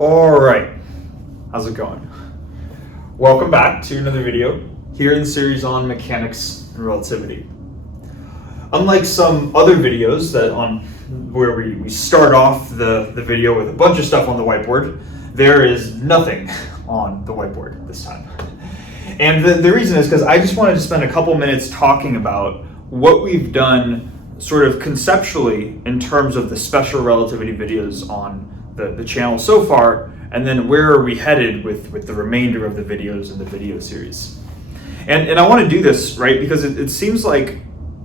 All right, how's it going? Welcome back to another video here in the series on mechanics and relativity. Unlike some other videos where we start off the video with a bunch of stuff on the whiteboard, there is nothing on the whiteboard this time. And the reason is because I just wanted to spend a couple minutes talking about what we've done sort of conceptually in terms of the special relativity videos on the channel so far, and then where are we headed with the remainder of the videos in the video series. And I want to do this, right, because it seems like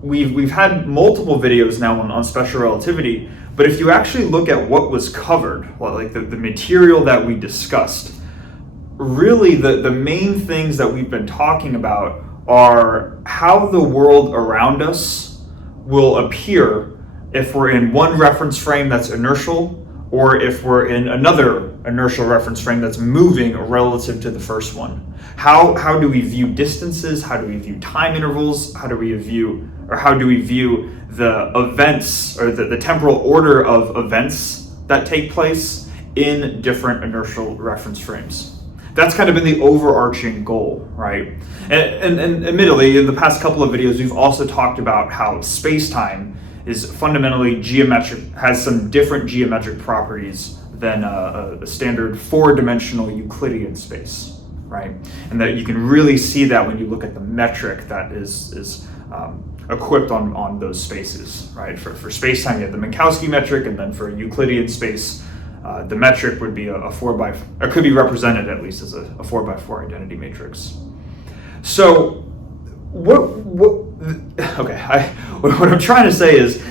we've had multiple videos now on special relativity, but if you actually look at what was covered, like the material that we discussed, really the main things that we've been talking about are how the world around us will appear if we're in one reference frame that's inertial, or if we're in another inertial reference frame that's moving relative to the first one. How do we view distances? How do we view time intervals? How do we view the events, or the temporal order of events that take place in different inertial reference frames? That's kind of been the overarching goal, right? And admittedly, in the past couple of videos, we've also talked about how space-time is fundamentally geometric, has some different geometric properties than a standard four-dimensional Euclidean space, right? And that you can really see that when you look at the metric that is equipped on those spaces, right? For space-time, you have the Minkowski metric, and then for Euclidean space, the metric would be it could be represented at least as a 4x4 identity matrix. So what I'm trying to say is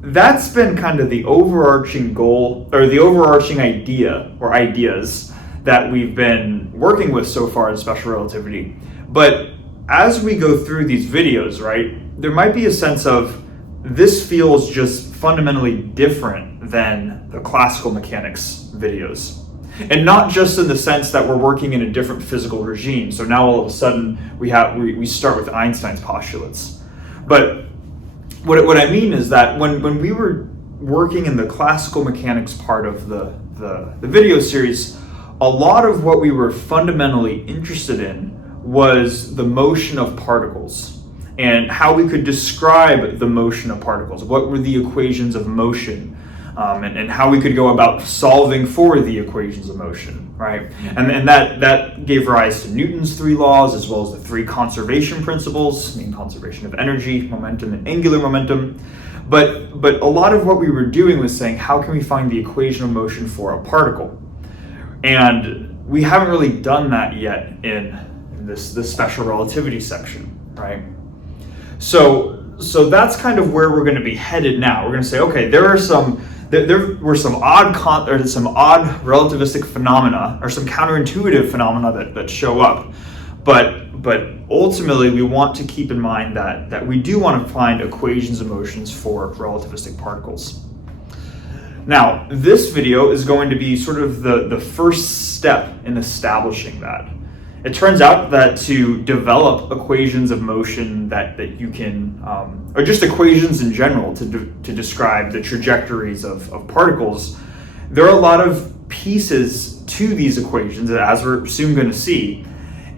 that's been kind of the overarching goal, or the overarching idea or ideas that we've been working with so far in special relativity. But as we go through these videos, right, there might be a sense of this feels just fundamentally different than the classical mechanics videos. And not just in the sense that we're working in a different physical regime. So now all of a sudden we start with Einstein's postulates. But what I mean is that when we were working in the classical mechanics part of the video series, a lot of what we were fundamentally interested in was the motion of particles and how we could describe the motion of particles. What were the equations of motion? And how we could go about solving for the equations of motion, right? And that gave rise to Newton's three laws, as well as the three conservation principles, meaning conservation of energy, momentum, and angular momentum. But a lot of what we were doing was saying, how can we find the equation of motion for a particle? And we haven't really done that yet in this special relativity section, right? So that's kind of where we're going to be headed now. We're going to say, okay, there were some odd relativistic phenomena, or some counterintuitive phenomena that show up, but ultimately we want to keep in mind that we do want to find equations of motions for relativistic particles. Now, this video is going to be sort of the first step in establishing that. It turns out that to develop equations of motion that you can, or just equations in general to describe the trajectories of particles, there are a lot of pieces to these equations, as we're soon going to see.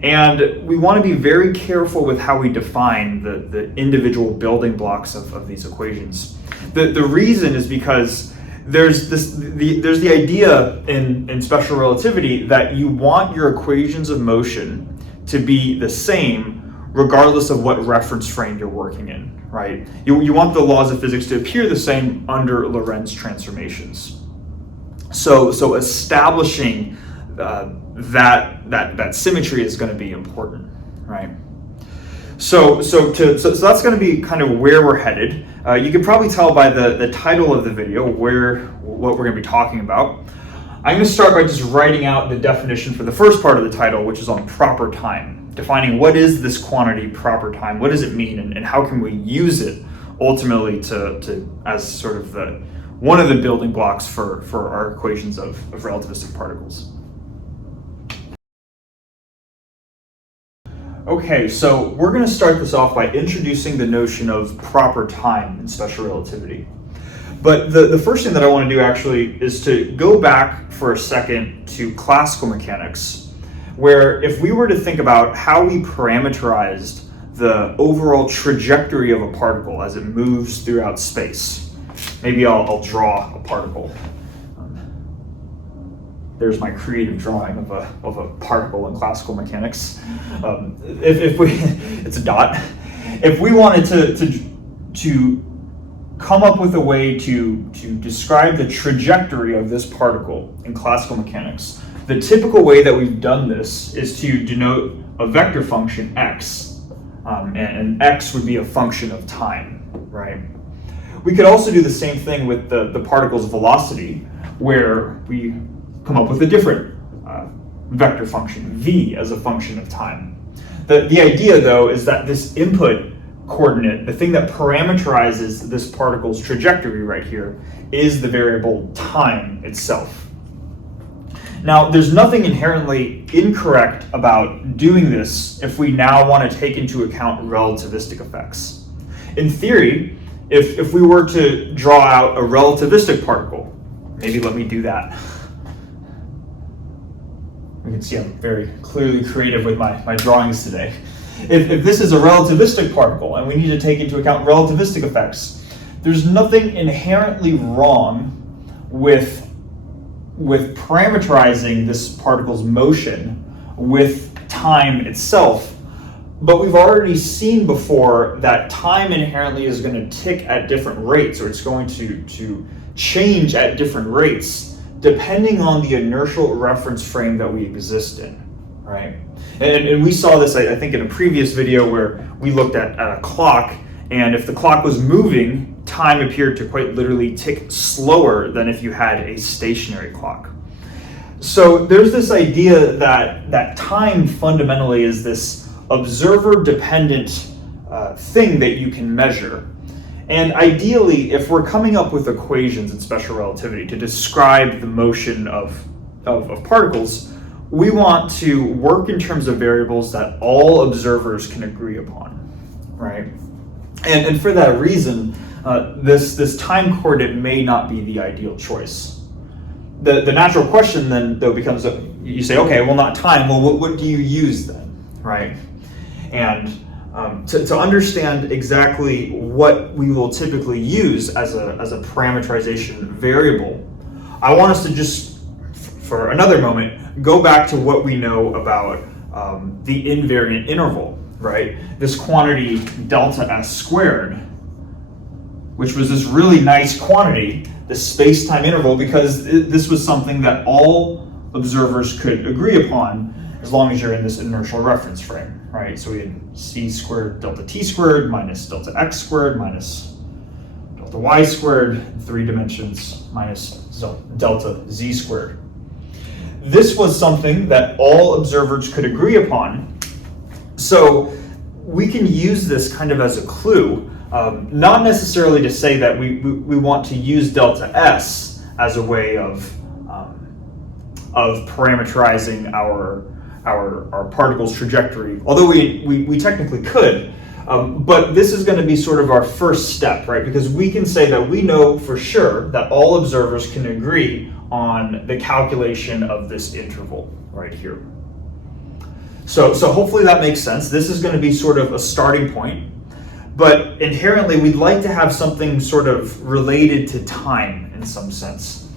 And we want to be very careful with how we define the individual building blocks of these equations. The reason is because there's the idea in special relativity that you want your equations of motion to be the same regardless of what reference frame you're working in, right? You want the laws of physics to appear the same under Lorentz transformations. So establishing that symmetry is going to be important, right? So that's going to be kind of where we're headed. You can probably tell by the title of the video what we're going to be talking about. I'm going to start by just writing out the definition for the first part of the title, which is on proper time, defining what is this quantity proper time, what does it mean, and how can we use it ultimately to as sort of one of the building blocks for our equations of relativistic particles. Okay, so we're going to start this off by introducing the notion of proper time in special relativity. But the first thing that I want to do actually is to go back for a second to classical mechanics, where if we were to think about how we parameterized the overall trajectory of a particle as it moves throughout space. Maybe I'll draw a particle. There's my creative drawing of a particle in classical mechanics. If we, it's a dot. If we wanted to come up with a way to describe the trajectory of this particle in classical mechanics, the typical way that we've done this is to denote a vector function x, and x would be a function of time, right? We could also do the same thing with the particle's velocity, where we come up with a different vector function, v, as a function of time. The idea, though, is that this input coordinate, the thing that parameterizes this particle's trajectory right here, is the variable time itself. Now, there's nothing inherently incorrect about doing this if we now want to take into account relativistic effects. In theory, if we were to draw out a relativistic particle, maybe let me do that. You can see I'm very clearly creative with my drawings today. If this is a relativistic particle and we need to take into account relativistic effects, there's nothing inherently wrong with parameterizing this particle's motion with time itself. But we've already seen before that time inherently is going to tick at different rates, or it's going to change at different rates depending on the inertial reference frame that we exist in, right? And we saw this, I think, in a previous video where we looked at a clock, and if the clock was moving, time appeared to quite literally tick slower than if you had a stationary clock. So there's this idea that time fundamentally is this observer-dependent thing that you can measure. And ideally, if we're coming up with equations in special relativity to describe the motion of particles, we want to work in terms of variables that all observers can agree upon, right? And for that reason, this time coordinate may not be the ideal choice. The natural question then, though, becomes, you say, okay, well, not time, well, what do you use then, right? And to understand exactly what we will typically use as a parameterization variable, I want us to just, for another moment, go back to what we know about the invariant interval, right? This quantity delta s squared, which was this really nice quantity, the space-time interval, because this was something that all observers could agree upon as long as you're in this inertial reference frame, right? So we had c squared delta t squared minus delta x squared minus delta y squared, in 3 dimensions, minus delta z squared. This was something that all observers could agree upon. So we can use this kind of as a clue, not necessarily to say that we want to use delta s as a way of parameterizing our particle's trajectory, although we technically could, but this is going to be sort of our first step, right? Because we can say that we know for sure that all observers can agree on the calculation of this interval right here. So hopefully that makes sense. This is going to be sort of a starting point, but inherently we'd like to have something sort of related to time in some sense.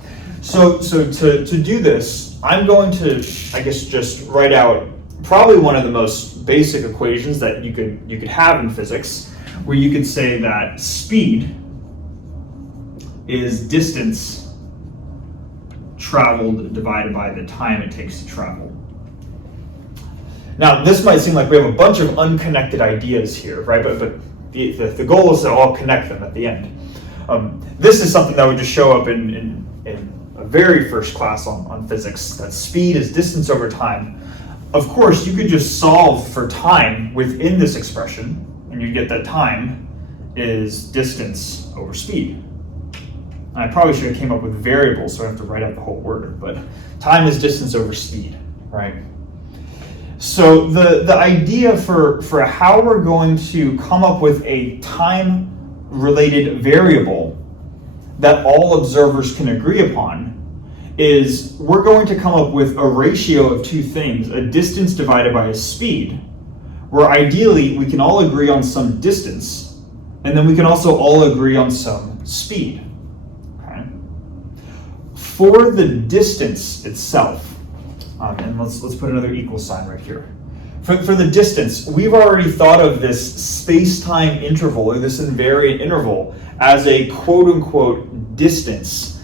So to do this, I'm going to, I guess, just write out probably one of the most basic equations that you could have in physics, where you could say that speed is distance traveled divided by the time it takes to travel. Now, this might seem like we have a bunch of unconnected ideas here, right? But the goal is to all connect them at the end. This is something that would just show up in a very first class on physics, that speed is distance over time. Of course, you could just solve for time within this expression, and you get that time is distance over speed. And I probably should have came up with variables, so I have to write out the whole word, but time is distance over speed, right? So the idea for how we're going to come up with a time-related variable that all observers can agree upon is we're going to come up with a ratio of two things, a distance divided by a speed, where ideally we can all agree on some distance, and then we can also all agree on some speed. Okay? For the distance itself, and let's put another equal sign right here. For the distance, we've already thought of this space-time interval, or this invariant interval, as a quote-unquote distance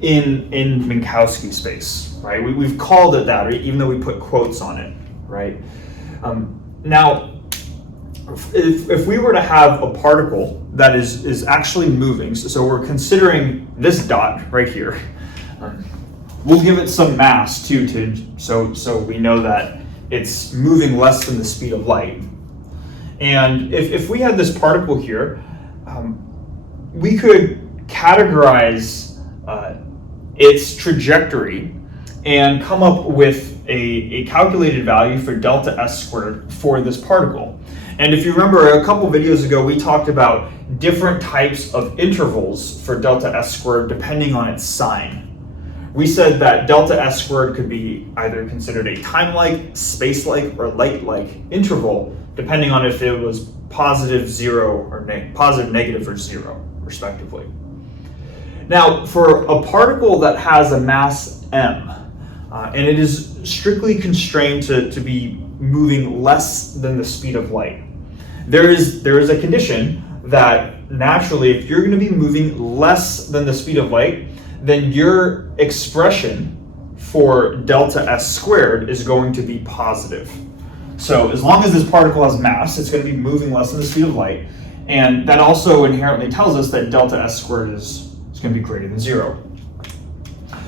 in Minkowski space, right? We've called it that, even though we put quotes on it, right? Now, if we were to have a particle that is actually moving, so we're considering this dot right here, we'll give it some mass too, so we know that it's moving less than the speed of light. And if we had this particle here, we could categorize its trajectory and come up with a calculated value for delta S squared for this particle. And if you remember a couple videos ago, we talked about different types of intervals for delta S squared depending on its sign. We said that delta S squared could be either considered a time-like, space-like, or light-like interval, depending on if it was positive, zero, or positive, negative, or zero, respectively. Now, for a particle that has a mass m, and it is strictly constrained to be moving less than the speed of light, there is a condition that naturally, if you're going to be moving less than the speed of light, then your expression for delta S squared is going to be positive. So as long as this particle has mass, it's going to be moving less than the speed of light, and that also inherently tells us that delta S squared is going to be greater than zero.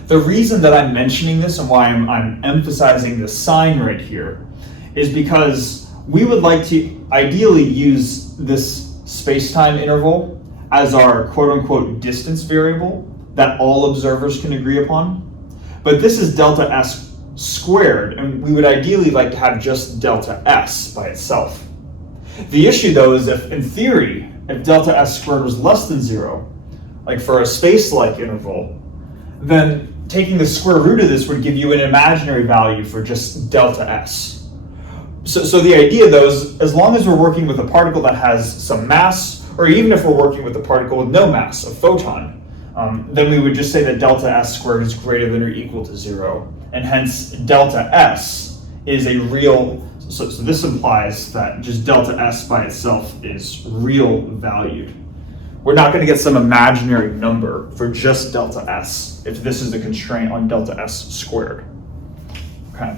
The reason that I'm mentioning this and why I'm emphasizing the sign right here is because we would like to ideally use this space-time interval as our quote-unquote distance variable that all observers can agree upon. But this is delta S squared, and we would ideally like to have just delta S by itself. The issue though is if, in theory, if delta S squared was less than zero, like for a space-like interval, then taking the square root of this would give you an imaginary value for just delta S. So the idea though is as long as we're working with a particle that has some mass, or even if we're working with a particle with no mass, a photon, then we would just say that delta S squared is greater than or equal to zero, and hence delta S is a real, so this implies that just delta S by itself is real valued. We're not going to get some imaginary number for just delta S if this is the constraint on delta S squared. Okay.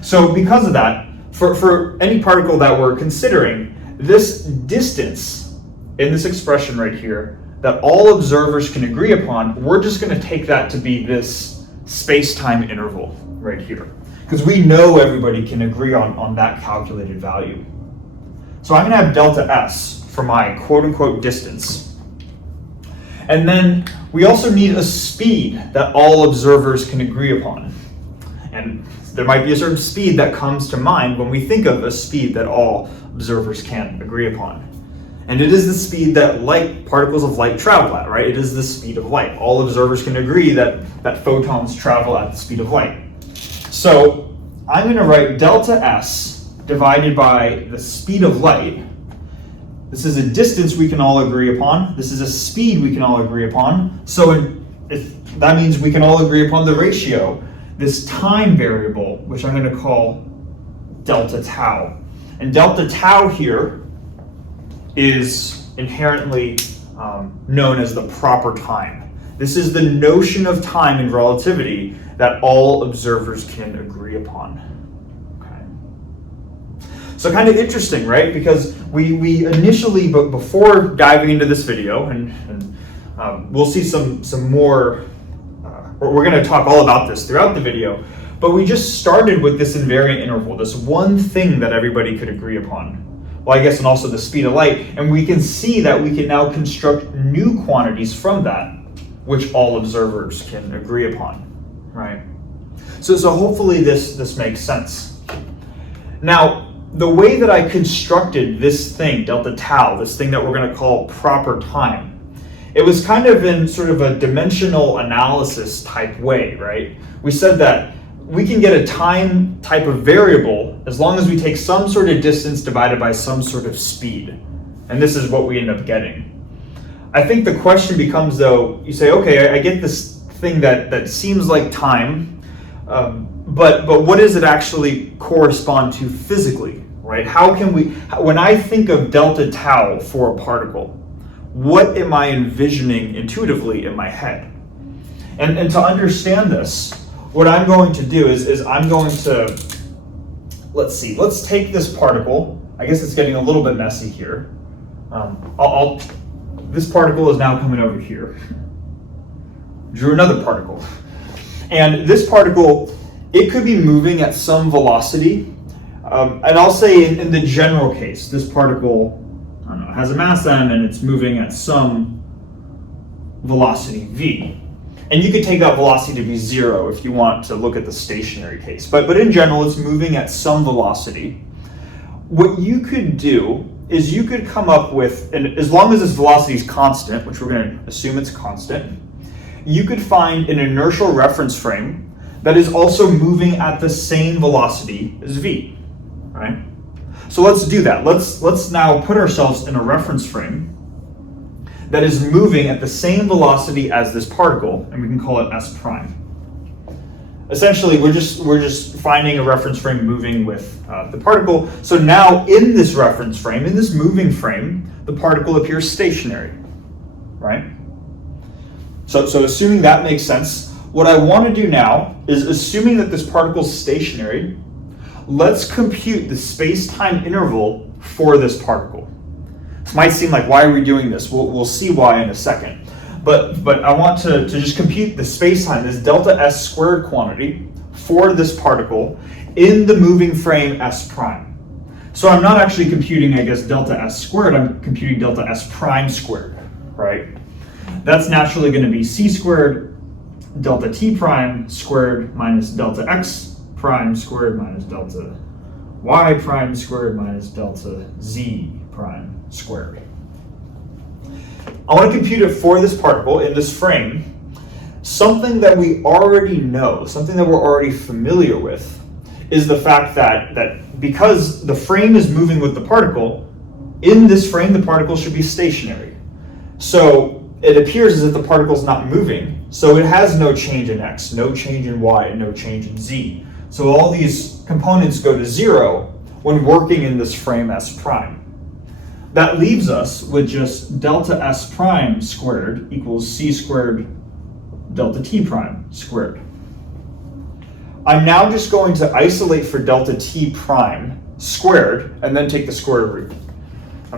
So because of that, for any particle that we're considering, this distance in this expression right here that all observers can agree upon, we're just going to take that to be this space-time interval right here, because we know everybody can agree on that calculated value. So I'm going to have delta S for my quote-unquote distance. And then we also need a speed that all observers can agree upon. And there might be a certain speed that comes to mind when we think of a speed that all observers can agree upon. And it is the speed that particles of light travel at, right? It is the speed of light. All observers can agree that photons travel at the speed of light. So I'm going to write delta S divided by the speed of light. This is a distance we can all agree upon. This is a speed we can all agree upon. So if that means we can all agree upon the ratio, this time variable, which I'm going to call delta tau. And delta tau here is inherently known as the proper time. This is the notion of time in relativity that all observers can agree upon. Okay. So kind of interesting, right? Because we initially, but before diving into this video, and we'll see some more, we're going to talk all about this throughout the video, but we just started with this invariant interval, this one thing that everybody could agree upon. Well, I guess, and also the speed of light, and we can see that we can now construct new quantities from that, which all observers can agree upon, right? So hopefully this makes sense. Now, the way that I constructed this thing, delta tau, this thing that we're going to call proper time, it was kind of in sort of a dimensional analysis type way, right? We said that we can get a time type of variable as long as we take some sort of distance divided by some sort of speed. And this is what we end up getting. I think the question becomes, though, you say, okay, I get this thing that seems like time, but what does it actually correspond to physically, right? How can we, when I think of delta tau for a particle, what am I envisioning intuitively in my head? And to understand this, what I'm going to do is I'm going to, let's take this particle. I guess it's getting a little bit messy here. This particle is now coming over here. Drew another particle. And this particle, it could be moving at some velocity. And I'll say in the general case, this particle, I don't know, has a mass m and it's moving at some velocity v. And you could take that velocity to be 0 if you want to look at the stationary case. But in general, it's moving at some velocity. What you could do is you could come up with, and as long as this velocity is constant, which we're going to assume it's constant, you could find an inertial reference frame that is also moving at the same velocity as v, right? So let's do that. Let's now put ourselves in a reference frame that is moving at the same velocity as this particle, and we can call it s prime. Essentially, we're just finding a reference frame moving with the particle. So now in this reference frame, in this moving frame, the particle appears stationary, right? So assuming that makes sense, what I want to do now is, assuming that this particle is stationary, let's compute the space-time interval for this particle. This might seem like, why are we doing this? We'll see why in a second. But I want to just compute the space-time, this delta s squared quantity for this particle in the moving frame s prime. So I'm not actually computing, I guess, delta s squared, I'm computing delta s prime squared, right? That's naturally going to be c squared delta t prime squared minus delta x prime squared minus delta y prime squared minus delta z prime squared. I want to compute it for this particle in this frame. Something that we already know, something that we're already familiar with, is the fact that because the frame is moving with the particle, in this frame the particle should be stationary. So it appears as if the particle is not moving, so it has no change in x, no change in y, and no change in z. So all these components go to 0 when working in this frame s prime. That leaves us with just delta s prime squared equals c squared delta t prime squared. I'm now just going to isolate for delta t prime squared and then take the square root.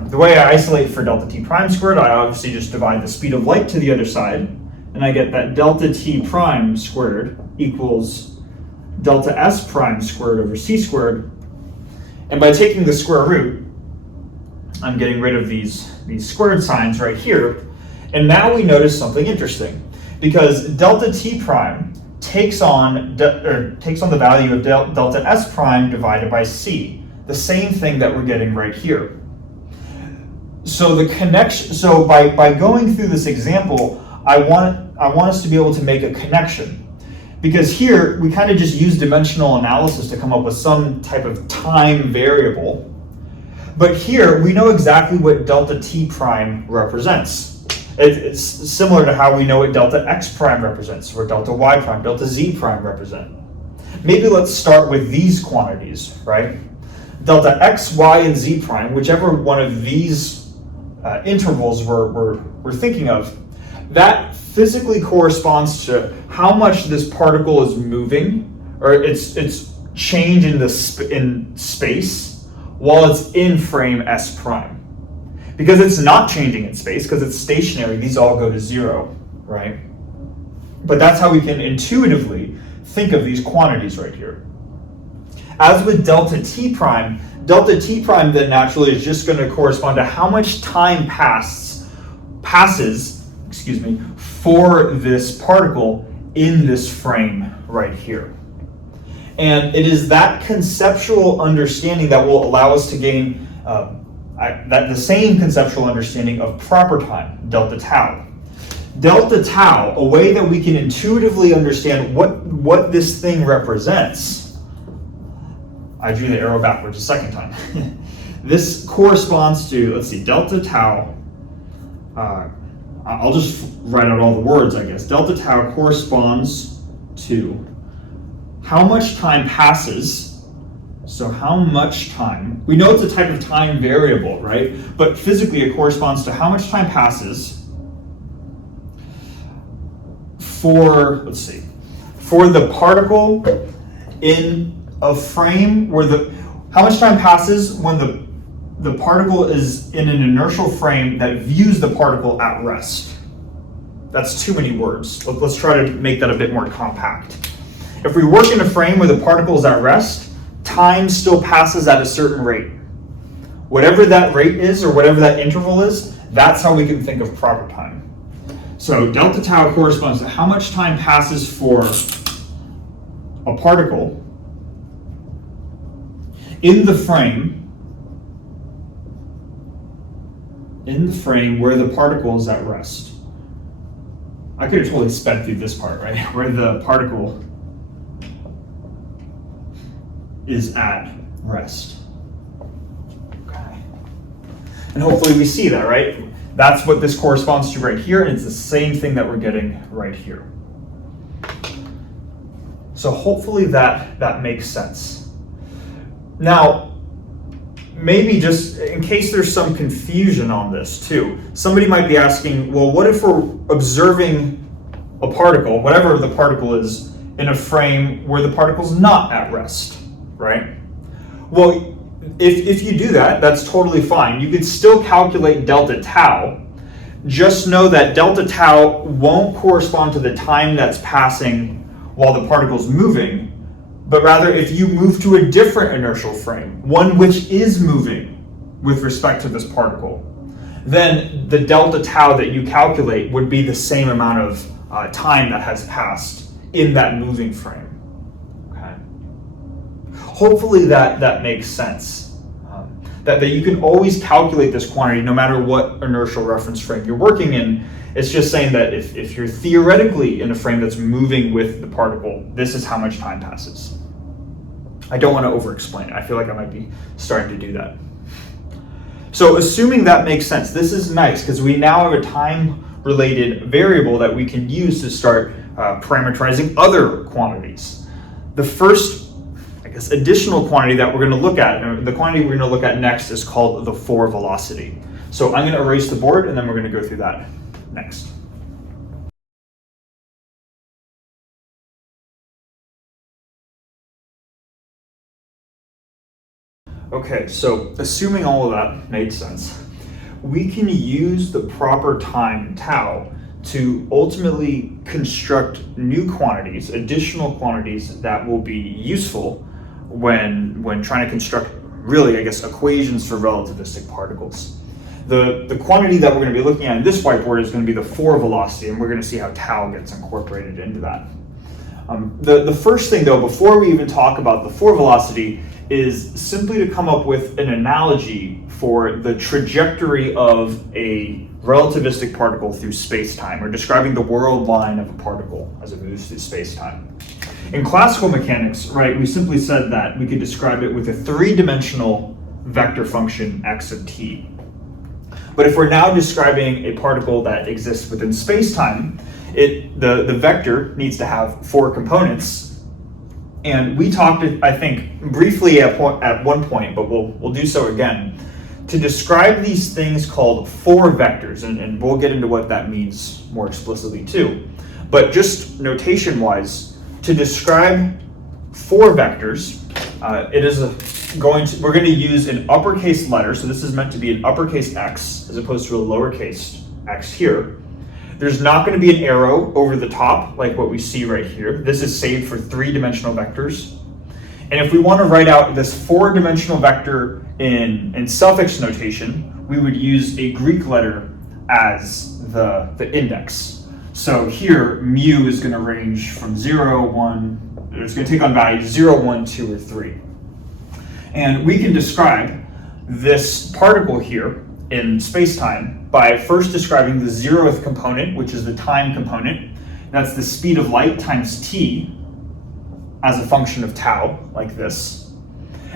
The way I isolate for delta t prime squared, I obviously just divide the speed of light to the other side, and I get that delta t prime squared equals delta s prime squared over c squared. And by taking the square root, I'm getting rid of these squared signs right here. And now we notice something interesting, because delta t prime takes on the value of delta s prime divided by c, the same thing that we're getting right here. So the connection, so by going through this example, I want us to be able to make a connection, because here we kind of just use dimensional analysis to come up with some type of time variable. But here, we know exactly what delta t prime represents. It's similar to how we know what delta x prime represents, or delta y prime, delta z prime represent. Maybe let's start with these quantities, right? Delta x, y, and z prime, whichever one of these intervals we're thinking of, that physically corresponds to how much this particle is moving, or its change in space, while it's in frame s prime. Because it's not changing in space, because it's stationary, these all go to 0, right? But that's how we can intuitively think of these quantities right here. As with delta t prime then naturally is just going to correspond to how much time passes for this particle in this frame right here. And it is that conceptual understanding that will allow us to gain the same conceptual understanding of proper time, delta tau. delta tau, a way that we can intuitively understand what this thing represents. I drew the arrow backwards a second time. This corresponds to, let's see, delta tau. I'll just write out all the words, I guess. Delta tau corresponds to how much time passes. So how much time, we know it's a type of time variable, right? But physically it corresponds to how much time passes for, let's see, for the particle in a frame where how much time passes when the particle is in an inertial frame that views the particle at rest. That's too many words. Let's try to make that a bit more compact. If we work in a frame where the particle is at rest, time still passes at a certain rate. Whatever that rate is, or whatever that interval is, that's how we can think of proper time. So delta tau corresponds to how much time passes for a particle in the frame where the particle is at rest. I could have totally sped through this part, right? Where the particle is at rest. Okay. And hopefully we see that, right? That's what this corresponds to right here, and it's the same thing that we're getting right here. So hopefully that makes sense. Now, maybe just in case there's some confusion on this too, somebody might be asking, well, what if we're observing a particle, whatever the particle is, in a frame where the particle's not at rest, right? Well, if you do that, that's totally fine. You could still calculate delta tau. Just know that delta tau won't correspond to the time that's passing while the particle's moving, but rather if you move to a different inertial frame, one which is moving with respect to this particle, then the delta tau that you calculate would be the same amount of time that has passed in that moving frame. Okay. Hopefully that makes sense. That you can always calculate this quantity no matter what inertial reference frame you're working in. It's just saying that if you're theoretically in a frame that's moving with the particle, this is how much time passes. I don't want to over-explain it. I feel like I might be starting to do that. So assuming that makes sense, this is nice because we now have a time-related variable that we can use to start parameterizing other quantities. The first, I guess, additional quantity that we're going to look at, and the quantity we're going to look at next is called the Four velocity. So I'm going to erase the board and then we're going to go through that next. Okay, so assuming all of that made sense, we can use the proper time tau to ultimately construct new quantities, additional quantities that will be useful when trying to construct, really, I guess, equations for relativistic particles. The quantity that we're going to be looking at in this whiteboard is going to be the Four velocity, and we're going to see how tau gets incorporated into that. The first thing, though, before we even talk about the Four velocity, is simply to come up with an analogy for the trajectory of a relativistic particle through space-time, or describing the world line of a particle as it moves through space-time. In classical mechanics, right, we simply said that we could describe it with a three-dimensional vector function x of t. But if we're now describing a particle that exists within space-time, the vector needs to have four components. And we talked, I think, briefly at one point, but we'll do so again, to describe these things called four vectors, and we'll get into what that means more explicitly too. But just notation-wise, to describe four vectors, we're going to use an uppercase letter, so this is meant to be an uppercase X as opposed to a lowercase x here. There's not going to be an arrow over the top like what we see right here. This is saved for three-dimensional vectors. And if we want to write out this four-dimensional vector in suffix notation, we would use a Greek letter as the index. So here, mu is going to range from 0, 1, it's going to take on values 0, 1, 2, or 3. And we can describe this particle here in space-time by first describing the 0th component, which is the time component. That's the speed of light times t as a function of tau, like this.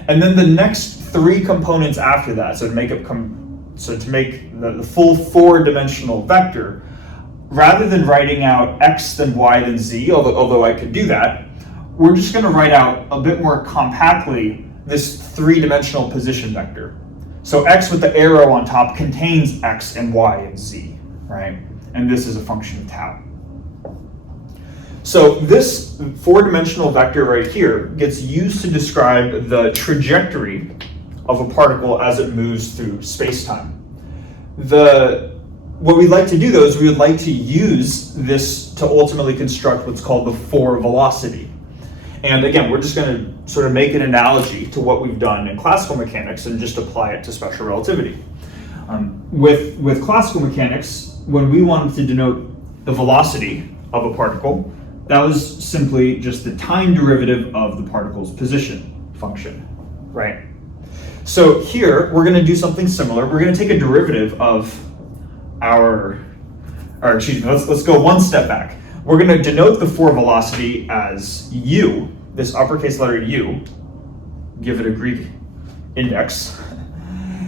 And then the next 3 components after that, so to make the full 4-dimensional vector, rather than writing out x then y then z, although I could do that, we're just going to write out a bit more compactly this 3-dimensional position vector. So x with the arrow on top contains x and y and z, right? And this is a function of tau. So this 4-dimensional vector right here gets used to describe the trajectory of a particle as it moves through space-time. What we'd like to do though is we would like to use this to ultimately construct what's called the 4 velocity. And again, we're just going to sort of make an analogy to what we've done in classical mechanics and just apply it to special relativity. With classical mechanics, when we wanted to denote the velocity of a particle, that was simply just the time derivative of the particle's position function, right? So here, we're going to do something similar. We're going to take a derivative of let's go one step back. We're going to denote the 4 velocity as u, this uppercase letter u, give it a Greek index,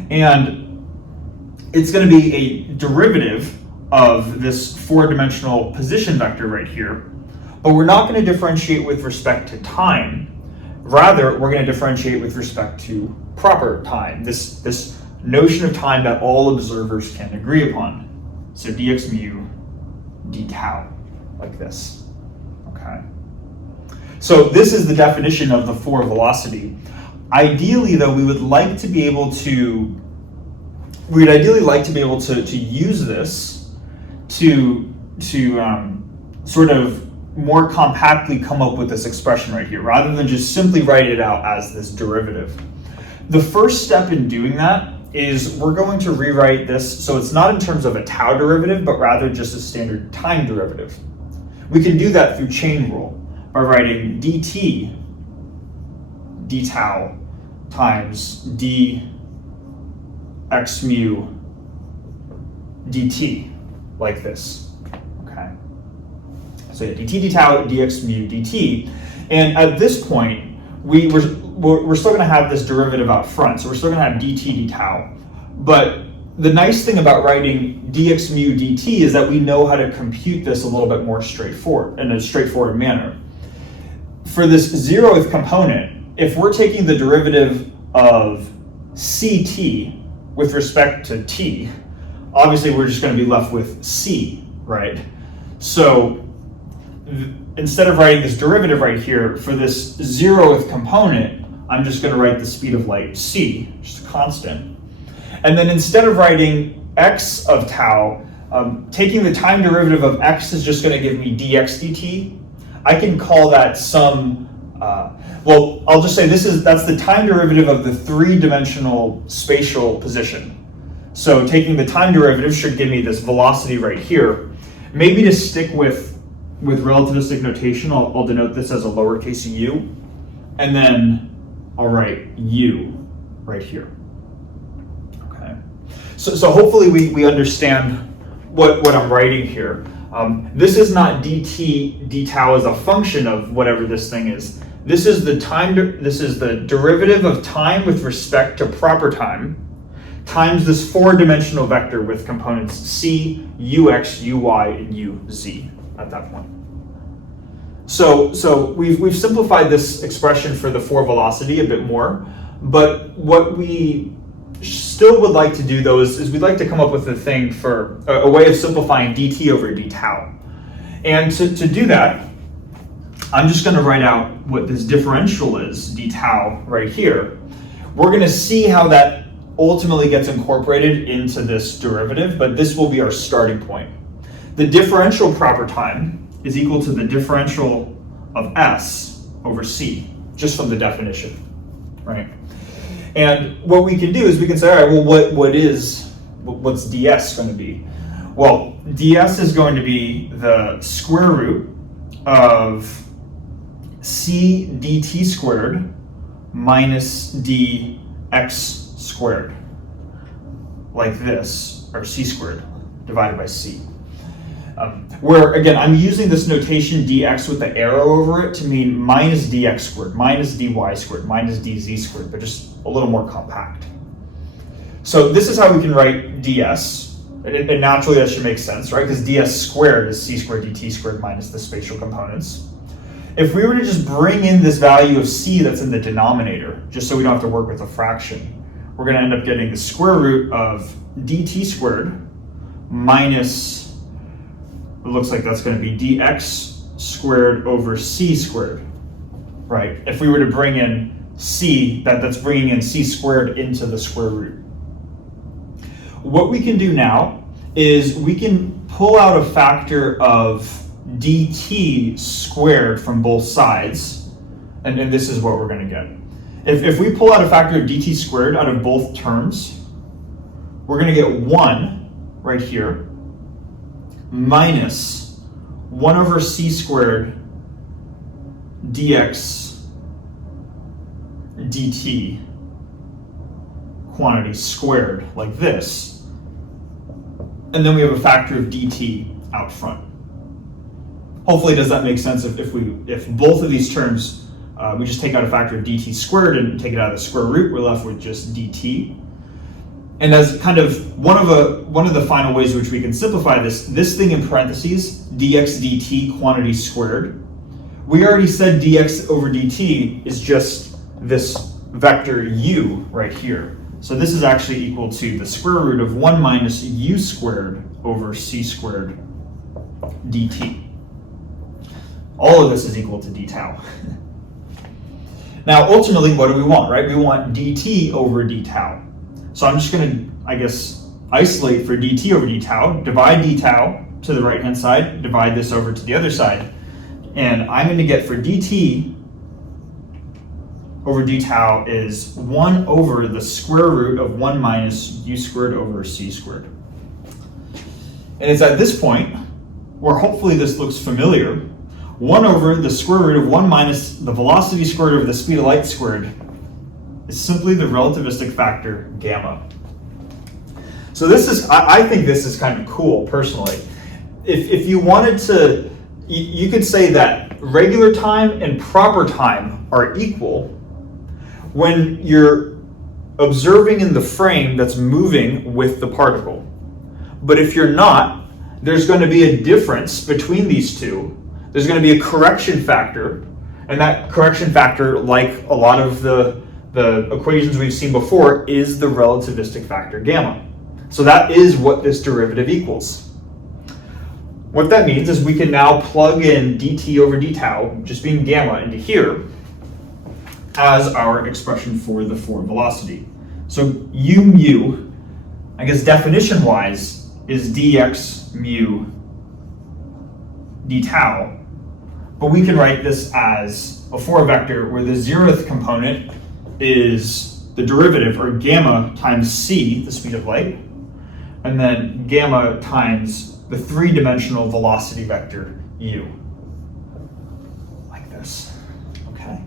and it's going to be a derivative of this 4-dimensional position vector right here, but we're not going to differentiate with respect to time. Rather, we're going to differentiate with respect to proper time, this notion of time that all observers can agree upon. So dx mu d tau, like this, okay? So this is the definition of the 4 velocity. Ideally, though, we would like to be able to use this to sort of more compactly come up with this expression right here, rather than just simply write it out as this derivative. The first step in doing that is we're going to rewrite this so it's not in terms of a tau derivative, but rather just a standard time derivative. We can do that through chain rule by writing dt d tau times d x mu dt, like this, okay? So yeah, dt d tau dx mu dt, and at this point, we're still going to have this derivative out front, so we're still going to have dt d tau. But the nice thing about writing dx mu dt is that we know how to compute this a little bit more straightforward, in a straightforward manner. For this 0th component, if we're taking the derivative of ct with respect to t, obviously we're just going to be left with c, right? So instead of writing this derivative right here, for this 0th component, I'm just going to write the speed of light c, just a constant. And then instead of writing x of tau, taking the time derivative of x is just going to give me dx dt. I can call that some, well, I'll just say that's the time derivative of the 3-dimensional spatial position. So taking the time derivative should give me this velocity right here. Maybe to stick with relativistic notation, I'll denote this as a lowercase u, and then I'll write u right here. Okay. So hopefully we understand what I'm writing here. This is not dt d tau as a function of whatever this thing is. This is the derivative of time with respect to proper time times this 4-dimensional vector with components c, ux, uy, and uz at that point. So we've simplified this expression for the 4 velocity a bit more, but what we still would like to do though is we'd like to come up with a way of simplifying dt over d tau. And to do that, I'm just going to write out what this differential is, d tau, right here. We're going to see how that ultimately gets incorporated into this derivative, but this will be our starting point. The differential proper time is equal to the differential of s over c, just from the definition, right? And what we can do is we can say, all right, well, what's ds going to be? Well, ds is going to be the square root of c dt squared minus dx squared, like this, or c squared divided by c. Where, again, I'm using this notation dx with the arrow over it to mean minus dx squared, minus dy squared, minus dz squared, but just a little more compact. So this is how we can write ds, and naturally that should make sense, right? Because ds squared is c squared dt squared minus the spatial components. If we were to just bring in this value of c that's in the denominator, just so we don't have to work with a fraction, we're going to end up getting the square root of dt squared minus, it looks like that's going to be dx squared over c squared, right? If we were to bring in c, that's bringing in c squared into the square root. What we can do now is we can pull out a factor of dt squared from both sides, and this is what we're going to get. If we pull out a factor of dt squared out of both terms, we're going to get 1 right here minus 1 over c squared dx dt quantity squared, like this. And then we have a factor of dt out front. Hopefully, does that make sense? If both of these terms, we just take out a factor of dt squared and take it out of the square root, we're left with just dt. And as kind of one of the final ways which we can simplify this thing in parentheses, dx dt quantity squared, we already said dx over dt is just this vector u right here. So this is actually equal to the square root of 1 minus u squared over c squared dt. All of this is equal to d tau. Now, ultimately, what do we want, right? We want dt over d tau. So I'm just going to, I guess, isolate for dt over d tau, divide d tau to the right-hand side, divide this over to the other side, and I'm going to get for dt over d tau is 1 over the square root of 1 minus u squared over c squared. And it's at this point where hopefully this looks familiar. 1 over the square root of 1 minus the velocity squared over the speed of light squared is simply the relativistic factor gamma. So this is, I think this is kind of cool personally. If you wanted to, you could say that regular time and proper time are equal when you're observing in the frame that's moving with the particle. But if you're not, there's going to be a difference between these two. There's going to be a correction factor, and that correction factor, like a lot of the equations we've seen before, is the relativistic factor gamma. So that is what this derivative equals. What that means is we can now plug in dt over d tau, just being gamma, into here as our expression for the forward velocity. So u mu, I guess definition-wise, is dx mu d tau, but we can write this as a forward vector where the 0th component is the derivative, or gamma times c, the speed of light, and then gamma times the 3-dimensional velocity vector u, like this. Okay.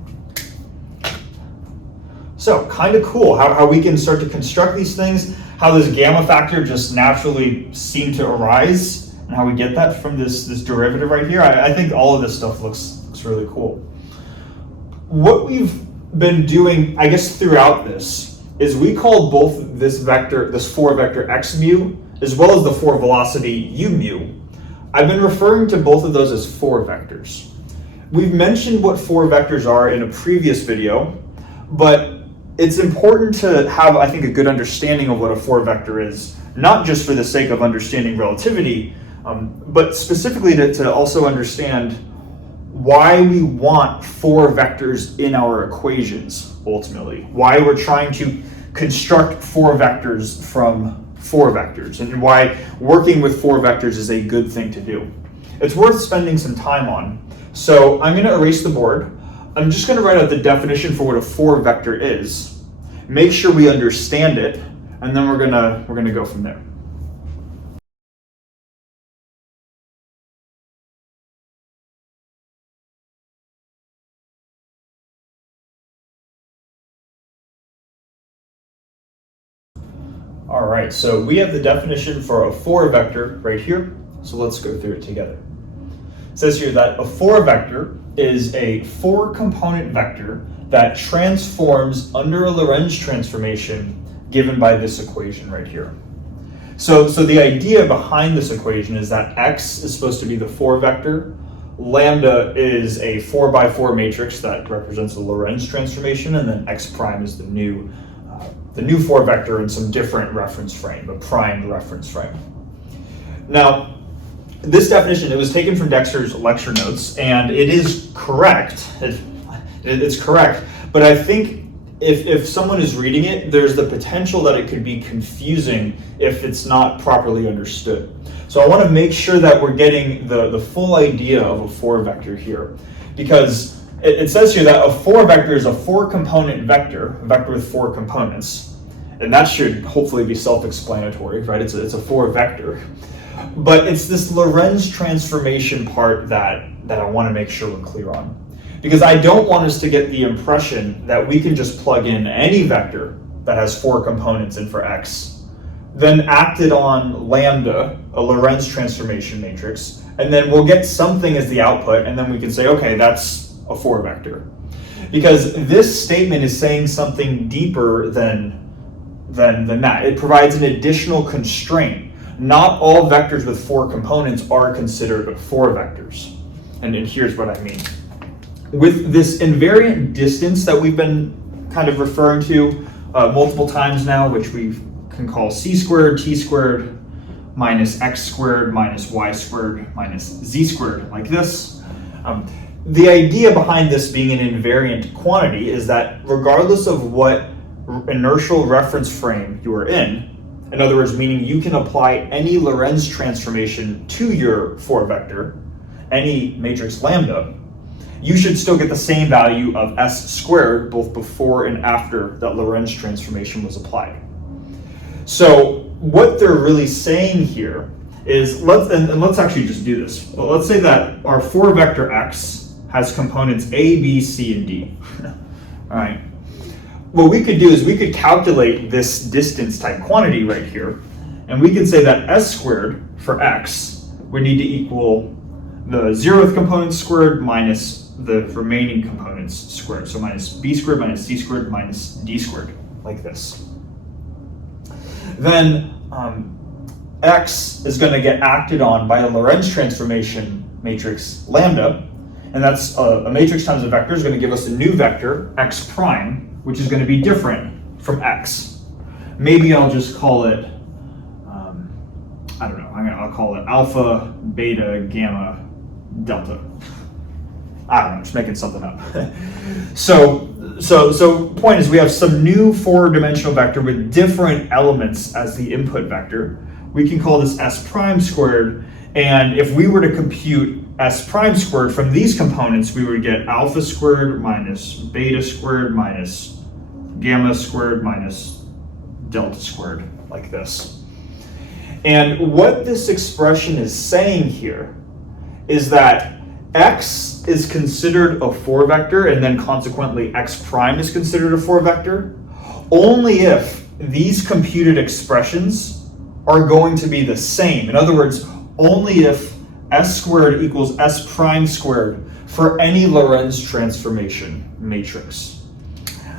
So kind of cool how we can start to construct these things, how this gamma factor just naturally seemed to arise, and how we get that from this derivative right here. I think all of this stuff looks really cool. What we've been doing, I guess, throughout this is we call both this vector, this forward vector x mu, as well as the forward velocity u mu. I've been referring to both of those as forward vectors. We've mentioned what forward vectors are in a previous video, but it's important to have, I think, a good understanding of what a forward vector is, not just for the sake of understanding relativity, but specifically to also understand why we want four vectors in our equations, ultimately. Why we're trying to construct four vectors from four vectors, and why working with four vectors is a good thing to do. It's worth spending some time on. So I'm going to erase the board. I'm just going to write out the definition for what a forward vector is, make sure we understand it, and then we're going to go from there. All right, so we have the definition for a 4 vector right here. So let's go through it together. It says here that a 4 vector is a 4-component vector that transforms under a Lorentz transformation given by this equation right here. So the idea behind this equation is that x is supposed to be the 4 vector, lambda is a 4 by 4 matrix that represents a Lorentz transformation, and then x prime is the new 4 vector in some different reference frame, a primed reference frame. Now, this definition, it was taken from Dexter's lecture notes, and it is correct. It's correct, but I think if someone is reading it, there's the potential that it could be confusing if it's not properly understood. So I want to make sure that we're getting the full idea of a 4 vector here, because it says here that a 4 vector is a 4-component vector, a vector with 4 components, and that should hopefully be self-explanatory, right? It's a 4 vector. But it's this Lorentz transformation part that I want to make sure we're clear on. Because I don't want us to get the impression that we can just plug in any vector that has 4 components in for x, then act it on lambda, a Lorentz transformation matrix, and then we'll get something as the output, and then we can say, okay, that's a 4 vector. Because this statement is saying something deeper than that. It provides an additional constraint. Not all vectors with 4 components are considered 4 vectors. And here's what I mean. With this invariant distance that we've been kind of referring to multiple times now, which we can call c squared, t squared, minus x squared, minus y squared, minus z squared, like this. The idea behind this being an invariant quantity is that regardless of what inertial reference frame you are in other words, meaning you can apply any Lorentz transformation to your 4 vector, any matrix lambda, you should still get the same value of s squared both before and after that Lorentz transformation was applied. So what they're really saying here is, let's actually just do this. Well, let's say that our 4 vector x has components a, b, c, and d. All right. What we could do is we could calculate this distance type quantity right here, and we could say that s squared for x would need to equal the 0th component squared minus the remaining components squared. So minus b squared minus c squared minus d squared, like this. Then x is going to get acted on by a Lorentz transformation matrix lambda, and that's a matrix times a vector is going to give us a new vector, x prime, which is going to be different from x. Maybe I'll just call it, I don't know, I'll call it alpha, beta, gamma, delta. I don't know, just making something up. So point is we have some new 4-dimensional vector with different elements as the input vector. We can call this s prime squared, and if we were to compute s prime squared from these components, we would get alpha squared minus beta squared minus gamma squared minus delta squared, like this. And what this expression is saying here is that x is considered a 4 vector, and then consequently x prime is considered a 4 vector, only if these computed expressions are going to be the same. In other words, only if s squared equals s prime squared for any Lorentz transformation matrix.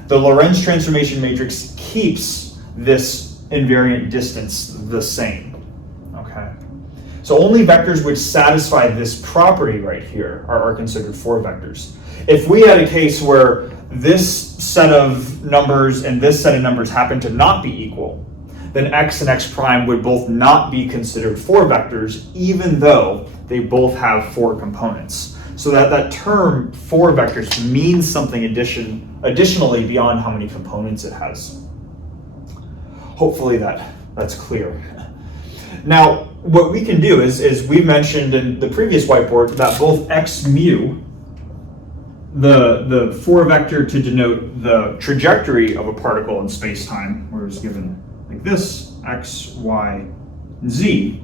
The Lorentz transformation matrix keeps this invariant distance the same. Okay. So only vectors which satisfy this property right here are considered 4 vectors. If we had a case where this set of numbers and this set of numbers happen to not be equal, then x and x prime would both not be considered 4 vectors, even though they both have 4 components. So that term 4 vectors means something additionally beyond how many components it has. Hopefully that's clear. Now, what we can do is we mentioned in the previous whiteboard that both x mu, the 4 vector to denote the trajectory of a particle in space-time, where it's given like this, x, y, z.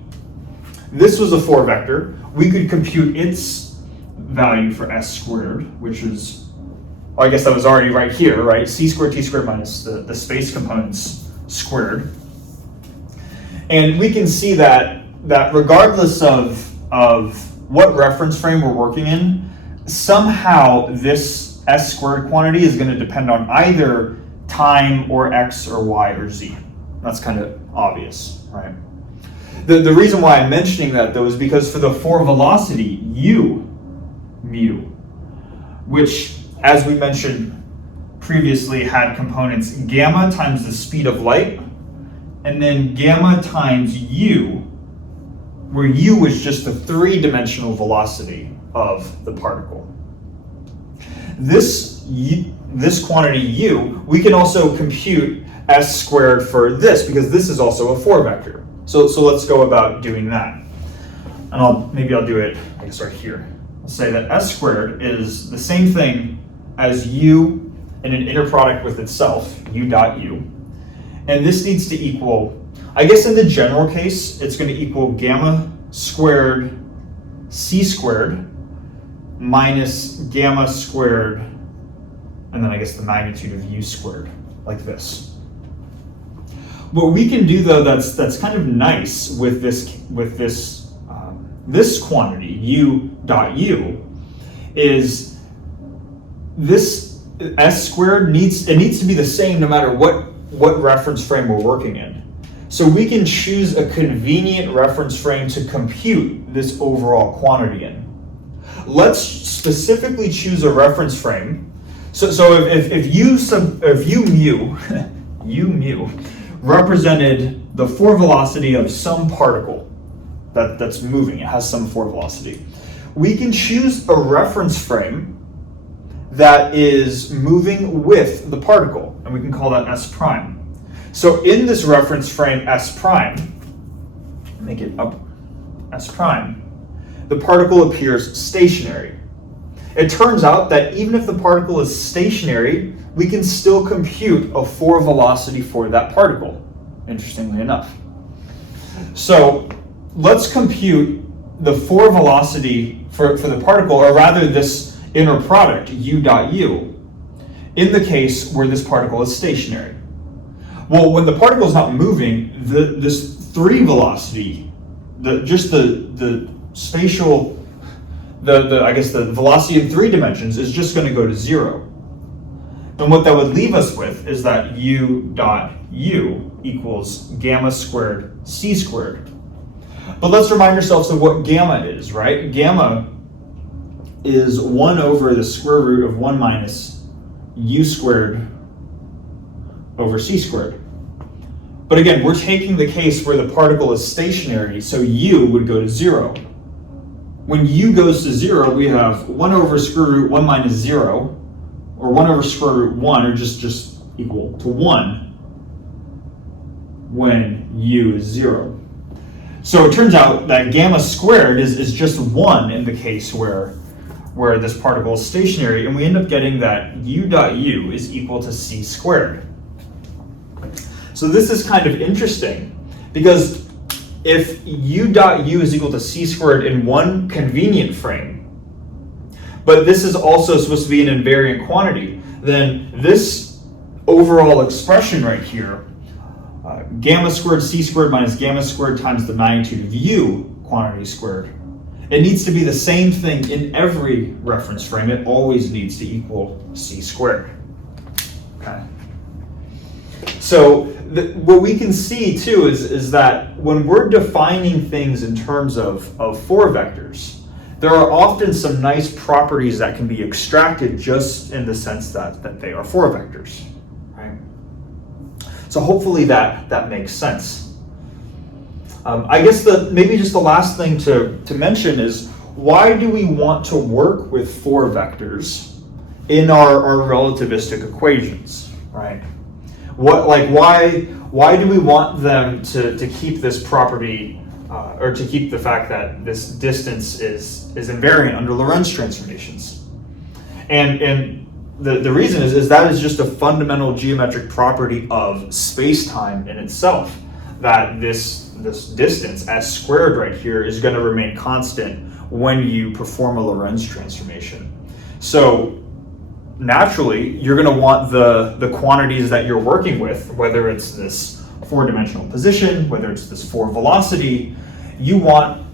This was a 4 vector. We could compute its value for s squared, which is, well, I guess that was already right here, right? C squared, t squared minus the space components squared. And we can see that regardless of what reference frame we're working in, somehow this s squared quantity is going to depend on either time or x or y or z. That's kind of obvious, right? The reason why I'm mentioning that, though, is because for the for velocity u, mu, which, as we mentioned previously, had components gamma times the speed of light, and then gamma times u, where u was just the three-dimensional velocity of the particle. This quantity u, we can also compute s squared for this, because this is also a 4 vector. So let's go about doing that. And maybe I'll do it, I guess, right here. I'll say that s squared is the same thing as u in an inner product with itself, u dot u. And this needs to equal, I guess in the general case, it's going to equal gamma squared c squared minus gamma squared, and then I guess the magnitude of u squared, like this. What we can do, though, that's kind of nice with this quantity u dot u is this s squared needs to be the same no matter what reference frame we're working in. So we can choose a convenient reference frame to compute this overall quantity in. Let's specifically choose a reference frame. So if u mu u mu represented the 4 velocity of some particle that's moving, it has some 4 velocity, we can choose a reference frame that is moving with the particle, and we can call that s prime. So in this reference frame s prime, make it up s prime, the particle appears stationary. It turns out that even if the particle is stationary, we can still compute a 4 velocity for that particle, interestingly enough. So let's compute the 4 velocity for the particle, or rather this inner product, u dot u, in the case where this particle is stationary. Well, when the particle is not moving, this 3 velocity, the spatial, I guess the velocity in 3 dimensions is just going to go to 0. And what that would leave us with is that u dot u equals gamma squared c squared. But let's remind ourselves of what gamma is, right? Gamma is 1 over the square root of 1 minus u squared over c squared. But again, we're taking the case where the particle is stationary, so u would go to 0. When u goes to 0, we have 1 over square root 1 minus 0, or 1 over square root 1, or just equal to 1 when u is 0. So it turns out that gamma squared is just 1 in the case where this particle is stationary, and we end up getting that u dot u is equal to c squared. So this is kind of interesting, because if u dot u is equal to c squared in one convenient frame, but this is also supposed to be an invariant quantity, then this overall expression right here, gamma squared c squared minus gamma squared times the magnitude of u quantity squared, it needs to be the same thing in every reference frame. It always needs to equal c squared. Okay. So what we can see too is that when we're defining things in terms of 4 vectors, there are often some nice properties that can be extracted just in the sense that they are 4 vectors, right? So hopefully that makes sense. I guess maybe just the last thing to mention is, why do we want to work with 4 vectors in our relativistic equations, right? Why do we want them to keep this property, or to keep the fact that this distance is invariant under Lorentz transformations? And the reason is that is just a fundamental geometric property of space-time in itself, that this distance, s squared right here, is going to remain constant when you perform a Lorentz transformation. So naturally, you're going to want the quantities that you're working with, whether it's this four-dimensional position, whether it's this four velocity, you want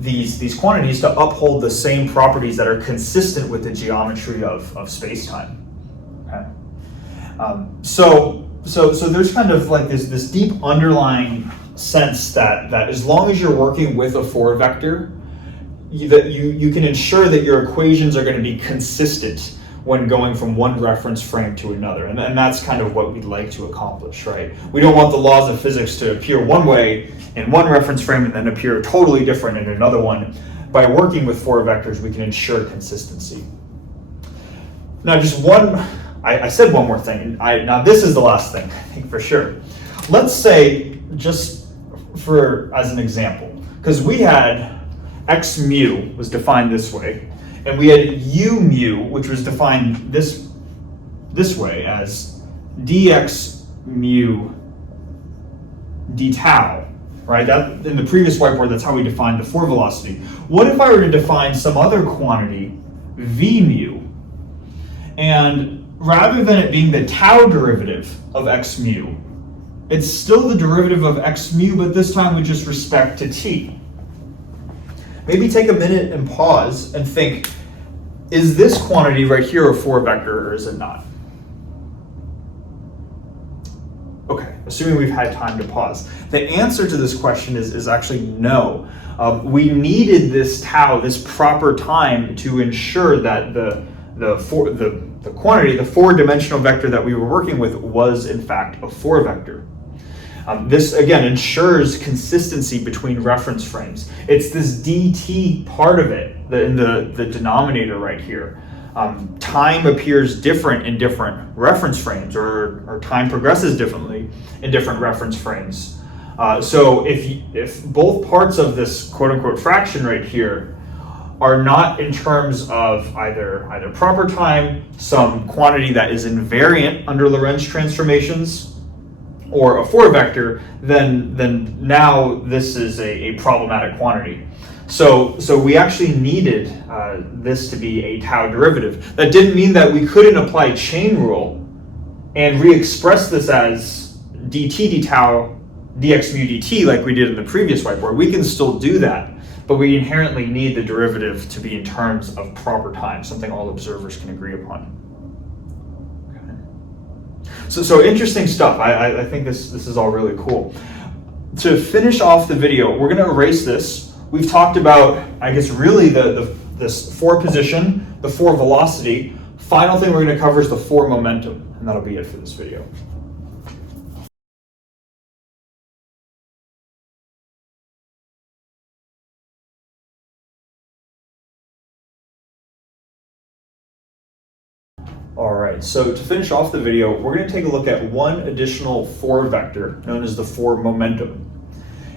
these quantities to uphold the same properties that are consistent with the geometry of space-time. Okay? So there's kind of like this deep underlying sense that as long as you're working with a four vector, you can ensure that your equations are going to be consistent when going from one reference frame to another. And that's kind of what we'd like to accomplish, right? We don't want the laws of physics to appear one way in one reference frame and then appear totally different in another one. By working with four vectors, we can ensure consistency. Now, just one, I said one more thing. Now, this is the last thing, I think for sure. Let's say, just for as an example, because we had x mu was defined this way, and we had u mu, which was defined this way as dx mu d tau, right? That in the previous whiteboard, that's how we defined the four velocity. What if I were to define some other quantity, v mu, and rather than it being the tau derivative of x mu, it's still the derivative of x mu, but this time with just respect to t. Maybe take a minute and pause and think, is this quantity right here a four vector or is it not? Okay, assuming we've had time to pause. The answer to this question is actually no. We needed this tau, this proper time, to ensure that the quantity, the four-dimensional vector that we were working with was in fact a four vector. This again ensures consistency between reference frames. It's this dt part of it, in the denominator right here. Time appears different in different reference frames, or time progresses differently in different reference frames. So if both parts of this quote-unquote fraction right here are not in terms of either proper time, some quantity that is invariant under Lorentz transformations, or a four vector, then now this is a problematic quantity. So we actually needed this to be a tau derivative. That didn't mean that we couldn't apply chain rule and re-express this as dt d tau dx mu dt like we did in the previous whiteboard. We can still do that, but we inherently need the derivative to be in terms of proper time, something all observers can agree upon. So interesting stuff. I think this is all really cool. To finish off the video, we're going to erase this. We've talked about, I guess, really this four position, the four velocity. Final thing we're going to cover is the four momentum, and that'll be it for this video. All right, so to finish off the video, we're going to take a look at one additional four vector known as the four momentum.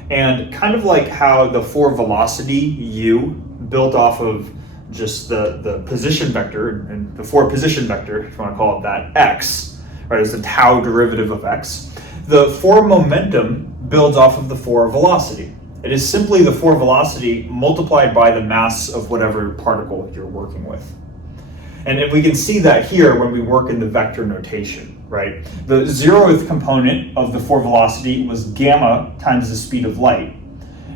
And kind of like how the four velocity u built off of just the position vector, and the four position vector, if you want to call it that, x, right, is the tau derivative of x. The four momentum builds off of the four velocity. It is simply the four velocity multiplied by the mass of whatever particle you're working with. And we can see that here when we work in the vector notation, right? The 0th component of the four velocity was gamma times the speed of light.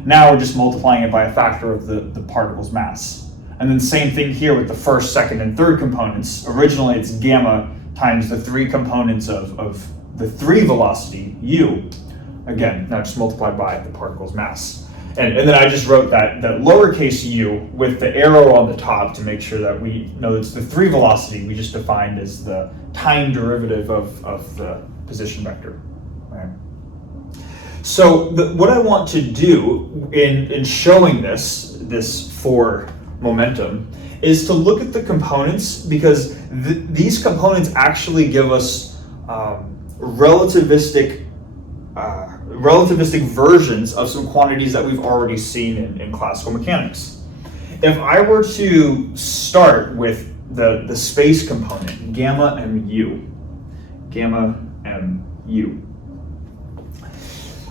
Now we're just multiplying it by a factor of the particle's mass. And then same thing here with the first, second, and third components. Originally it's gamma times the three components of the three velocity, u. Again, now just multiplied by the particle's mass. And then I just wrote that lowercase u with the arrow on the top to make sure that we know it's the three velocity we just defined as the time derivative of the position vector. Right? So what I want to do in showing this four momentum is to look at the components, because these components actually give us relativistic versions of some quantities that we've already seen in classical mechanics. If I were to start with the space component, gamma mu,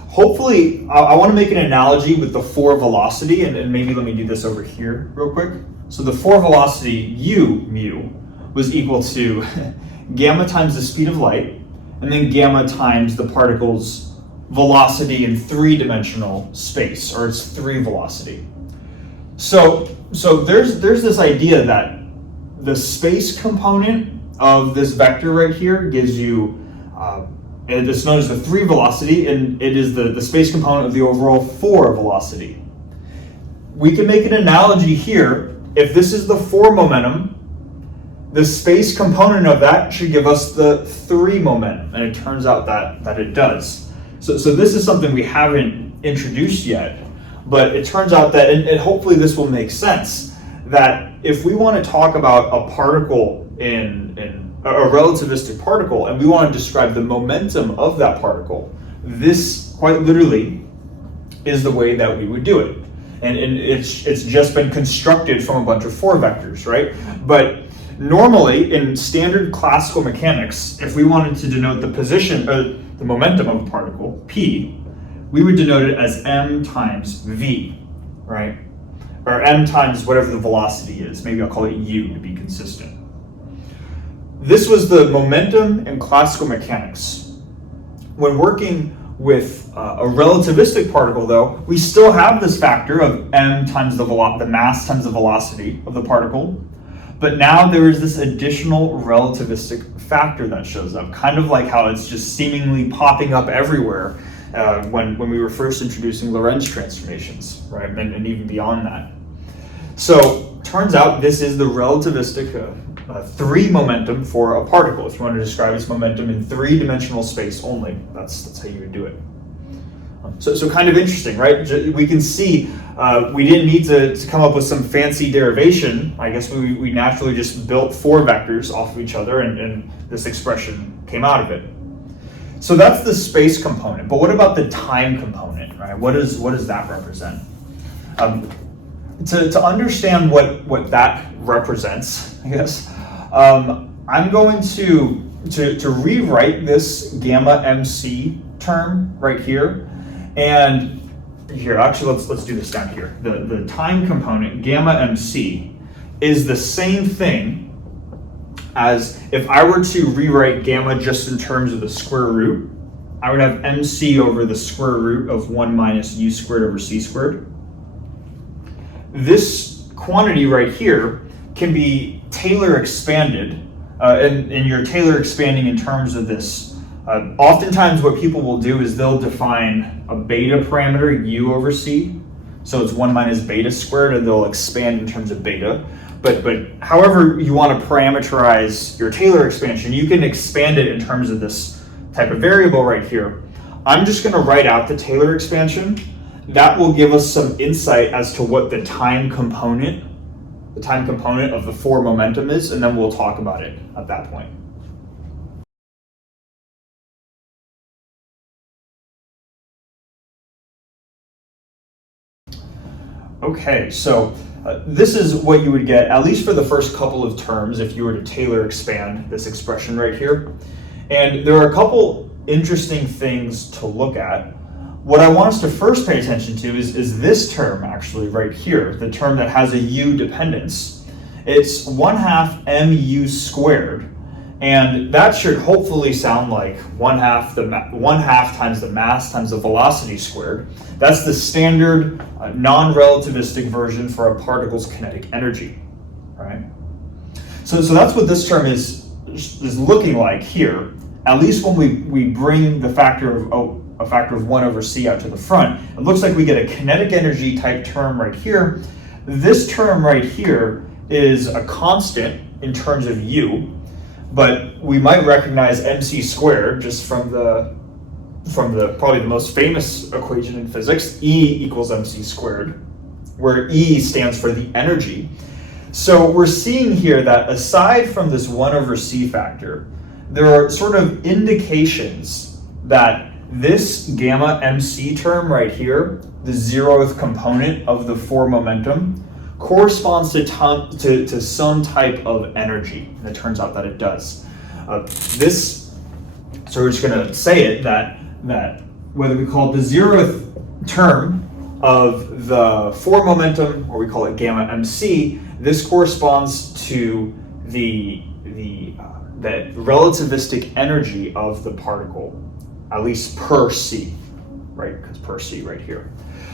hopefully I want to make an analogy with the four velocity, and maybe let me do this over here real quick. So the four velocity u mu was equal to gamma times the speed of light, and then gamma times the particle's velocity in three-dimensional space, or its three velocity. So there's this idea that the space component of this vector right here gives you, and it's known as the three velocity, and it is the space component of the overall four velocity. We can make an analogy here. If this is the four momentum, the space component of that should give us the three momentum, and it turns out that it does. So this is something we haven't introduced yet, but it turns out that, and hopefully this will make sense, that if we want to talk about a particle in a relativistic particle, and we want to describe the momentum of that particle, this quite literally is the way that we would do it. And it's just been constructed from a bunch of four vectors, right? But normally in standard classical mechanics, if we wanted to denote the position, the momentum of a particle, P, we would denote it as m times v, right? Or m times whatever the velocity is. Maybe I'll call it u to be consistent. This was the momentum in classical mechanics. When working with a relativistic particle, though, we still have this factor of m times the mass times the velocity of the particle, but now there is this additional relativistic factor that shows up, kind of like how it's just seemingly popping up everywhere when we were first introducing Lorentz transformations, right, and even beyond that. So turns out this is the relativistic three momentum for a particle. If you want to describe its momentum in three-dimensional space only, that's how you would do it. So kind of interesting, right? We can see we didn't need to come up with some fancy derivation. I guess we naturally just built four vectors off of each other, and this expression came out of it. So that's the space component. But what about the time component, right? What does that represent? To understand what that represents, I guess, I'm going to rewrite this gamma MC term right here. And here, actually, let's do this down here. The time component, gamma MC, is the same thing as if I were to rewrite gamma just in terms of the square root. I would have MC over the square root of 1 minus u squared over c squared. This quantity right here can be Taylor expanded, and you're Taylor expanding in terms of this. Oftentimes what people will do is they'll define a beta parameter, u over c, so it's 1 minus beta squared, and they'll expand in terms of beta. But however you want to parameterize your Taylor expansion, you can expand it in terms of this type of variable right here. I'm just going to write out the Taylor expansion. That will give us some insight as to what the time component of the four momentum is, and then we'll talk about it at that point. Okay, so this is what you would get, at least for the first couple of terms, if you were to Taylor expand this expression right here. And there are a couple interesting things to look at. What I want us to first pay attention to is this term actually right here, the term that has a u dependence. It's 1/2 mu squared, and that should hopefully sound like 1/2 times the mass times the velocity squared. That's the standard non-relativistic version for a particle's kinetic energy, right? So that's what this term is looking like here. At least when we bring the factor of a factor of 1 over c out to the front, it looks like we get a kinetic energy type term right here. This term right here is a constant in terms of u, but we might recognize mc squared just from the probably the most famous equation in physics, E equals mc squared, where E stands for the energy. So we're seeing here that aside from this 1 over c factor, there are sort of indications that this gamma MC term right here, the 0th component of the four momentum, corresponds to some type of energy. And it turns out that it does. So we're just going to say it that whether we call it the 0th term of the four momentum, or we call it gamma MC, this corresponds to the the relativistic energy of the particle, at least per c, right? Because per c right here.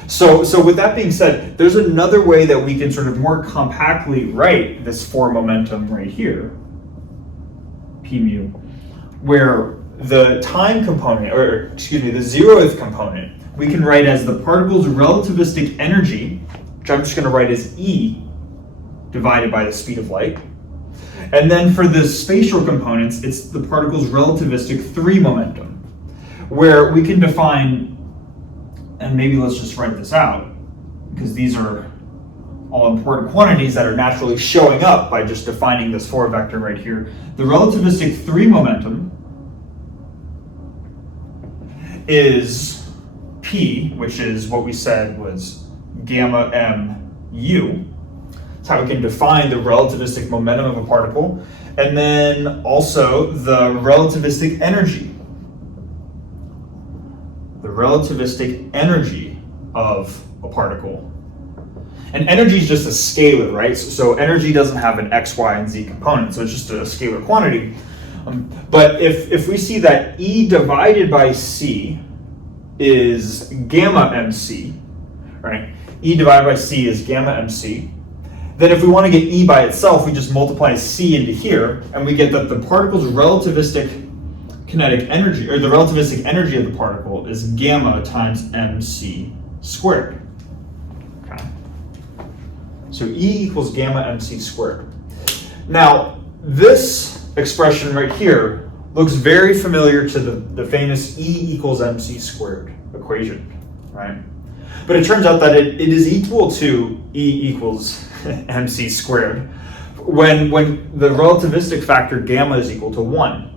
So with that being said, there's another way that we can sort of more compactly write this force momentum right here, p mu, where the time component, or excuse me, the zeroth component, we can write as the particle's relativistic energy, which I'm just going to write as E divided by the speed of light. And then for the spatial components, it's the particle's relativistic 3 momentum, where we can define, and maybe let's just write this out, because these are all important quantities that are naturally showing up by just defining this 4 vector right here. The relativistic 3 momentum is P, which is what we said was gamma mu. That's how we can define the relativistic momentum of a particle. And then also the relativistic energy. The relativistic energy of a particle. And energy is just a scalar, right? So energy doesn't have an x, y, and z component, so it's just a scalar quantity. But if we see that E divided by C is gamma mc, right? E divided by C is gamma mc. Then if we want to get E by itself, we just multiply C into here, and we get that the particle's relativistic kinetic energy, or the relativistic energy of the particle, is gamma times mc squared. Okay. So E equals gamma mc squared. Now, this expression right here looks very familiar to the famous E equals mc squared equation, right? But it turns out that it is equal to E equals mc squared when the relativistic factor gamma is equal to 1.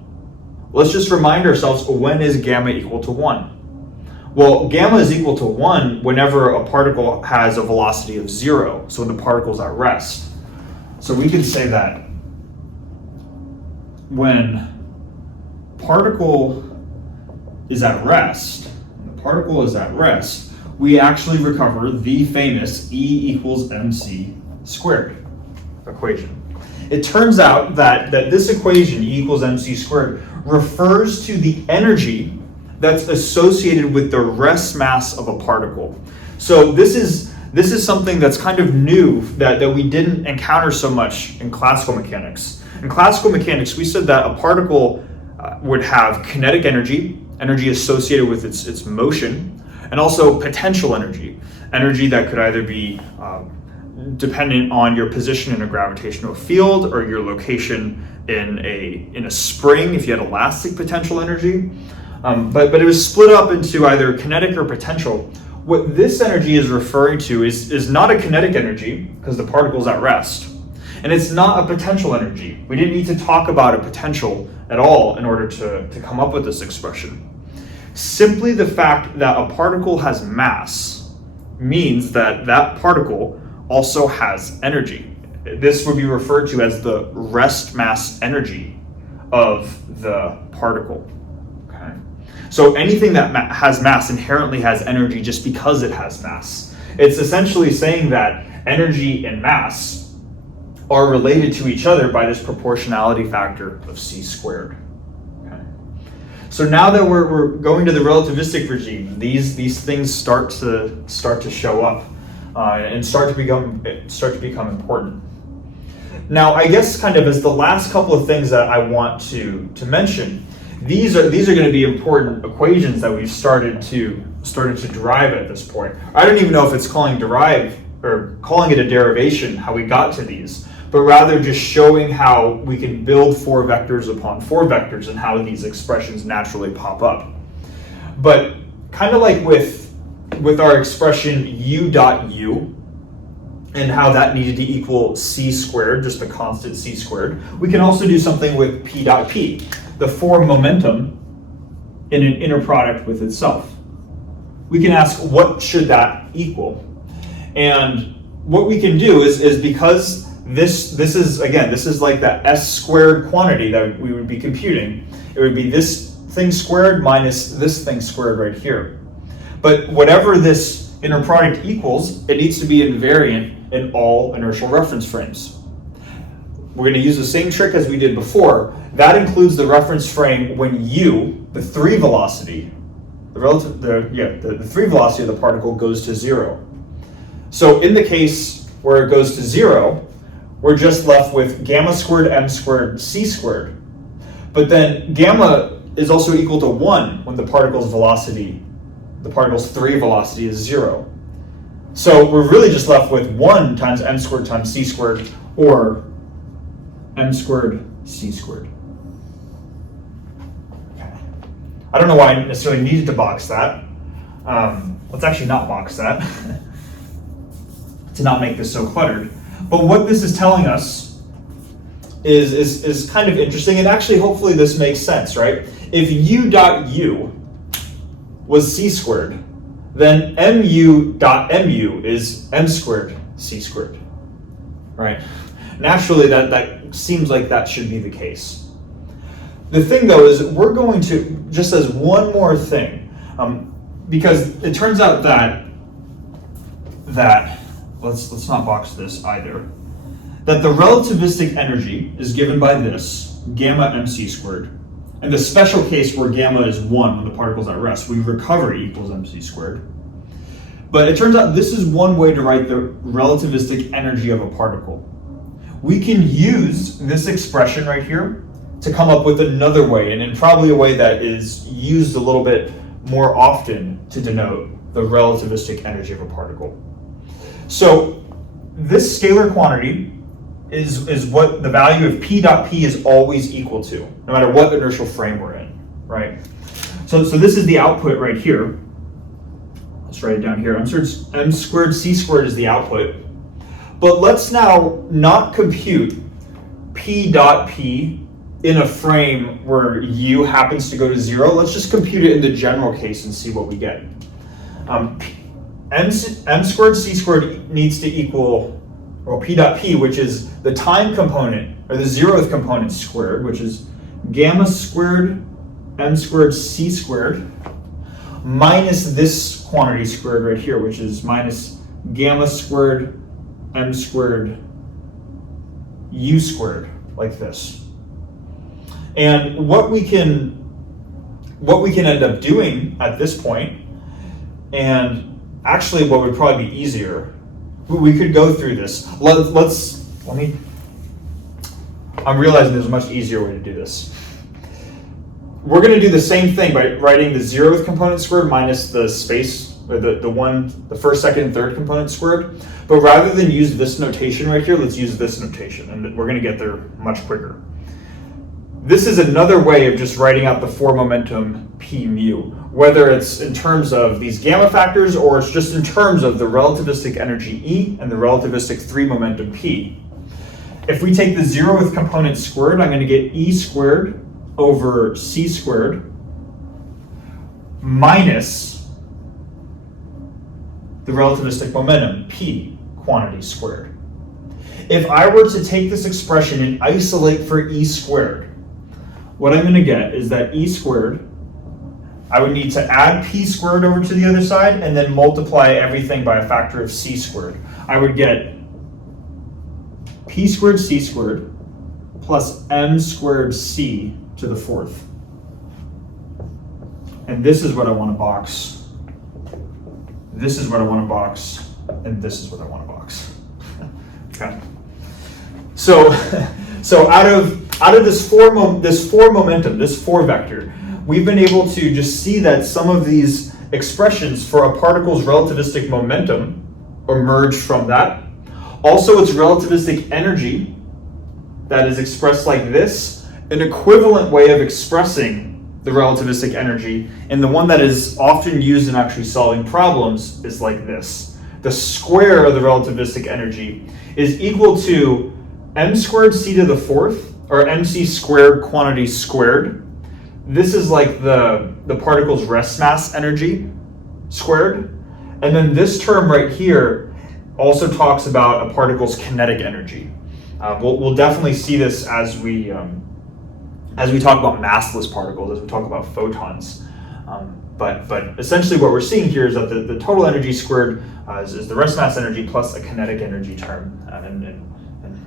Let's just remind ourselves, when is gamma equal to 1? Well, gamma is equal to 1 whenever a particle has a velocity of 0, so when the particle's at rest. So we can say that when particle is at rest, we actually recover the famous E equals mc squared equation. It turns out that this equation, E equals mc squared, refers to the energy that's associated with the rest mass of a particle. So this is something that's kind of new that we didn't encounter so much in classical mechanics. In classical mechanics, we said that a particle would have kinetic energy associated with its motion, and also potential energy that could either be dependent on your position in a gravitational field or your location in a spring if you had elastic potential energy. But it was split up into either kinetic or potential. What this energy is referring to is not a kinetic energy, because the particle's at rest. And it's not a potential energy. We didn't need to talk about a potential at all in order to come up with this expression. Simply the fact that a particle has mass means that that particle also has energy. This would be referred to as the rest mass energy of the particle. Okay. So anything that has mass inherently has energy just because it has mass. It's essentially saying that energy and mass are related to each other by this proportionality factor of c squared. Okay. So now that we're going to the relativistic regime, these things start to show up and start to become important. Now, I guess kind of as the last couple of things that I want to mention, these are going to be important equations that we've started to derive at this point. I don't even know if it's calling it a derivation, how we got to these, but rather just showing how we can build 4 vectors upon 4 vectors and how these expressions naturally pop up. But kind of like with our expression u dot u, and how that needed to equal c squared, just a constant c squared, we can also do something with p dot p, the form momentum in an inner product with itself. We can ask, what should that equal? And what we can do is because this is like that s squared quantity that we would be computing, it would be this thing squared minus this thing squared right here. But whatever this inner product equals, it needs to be invariant in all inertial reference frames. We're going to use the same trick as we did before. that includes the reference frame when u, the 3 velocity, the 3 velocity of the particle goes to 0. So in the case where it goes to 0, we're just left with gamma squared m squared c squared. But then gamma is also equal to 1 when the particle's 3 velocity is 0. So we're really just left with 1 times m squared times c squared, or m squared c squared. Okay. I don't know why I necessarily needed to box that. Let's actually not box that to not make this so cluttered. But what this is telling us is kind of interesting, and actually hopefully this makes sense, right? If u dot u was c squared, then mu dot mu is m squared c squared, right? Naturally, that seems like that should be the case. The thing though is we're going to, just as one more thing, because it turns out that let's not box this either, that the relativistic energy is given by this, gamma mc squared. In the special case where gamma is 1 when the particle's at rest, we recover E equals mc squared. But it turns out this is one way to write the relativistic energy of a particle. We can use this expression right here to come up with another way, and in probably a way that is used a little bit more often to denote the relativistic energy of a particle. So this scalar quantity is what the value of p dot p is always equal to, no matter what inertial frame we're in, right? So this is the output right here. Let's write it down here. M squared c squared is the output. But let's now not compute p dot p in a frame where u happens to go to 0. Let's just compute it in the general case and see what we get. M squared c squared needs to equal, or p dot p, which is the time component, or the 0th component squared, which is gamma squared m squared c squared, minus this quantity squared right here, which is minus gamma squared m squared u squared, like this. And what we can end up doing at this point, and actually what would probably be easier, we could go through this. I'm realizing there's a much easier way to do this. We're going to do the same thing by writing the 0th component squared minus the space, or the first, second, and third component squared. But rather than use this notation right here, let's use this notation, and we're going to get there much quicker. This is another way of just writing out the 4 momentum p mu, whether it's in terms of these gamma factors or it's just in terms of the relativistic energy E and the relativistic 3 momentum p. If we take the 0th component squared, I'm going to get E squared over C squared minus the relativistic momentum, P quantity squared. If I were to take this expression and isolate for E squared, what I'm going to get is that E squared, I would need to add P squared over to the other side and then multiply everything by a factor of C squared. I would get P squared C squared plus M squared C to the 4th. And this is what I want to box. This is what I want to box. And this is what I want to box. Okay. So out of this 4 momentum, this 4 vector, we've been able to just see that some of these expressions for a particle's relativistic momentum emerge from that. Also, its relativistic energy that is expressed like this, an equivalent way of expressing the relativistic energy, and the one that is often used in actually solving problems is like this. The square of the relativistic energy is equal to m squared c to the 4th, or mc squared quantity squared. This is like the particle's rest mass energy squared. And then this term right here also talks about a particle's kinetic energy. We'll definitely see this as we talk about massless particles, as we talk about photons. But essentially what we're seeing here is that the total energy squared is the rest mass energy plus a kinetic energy term. And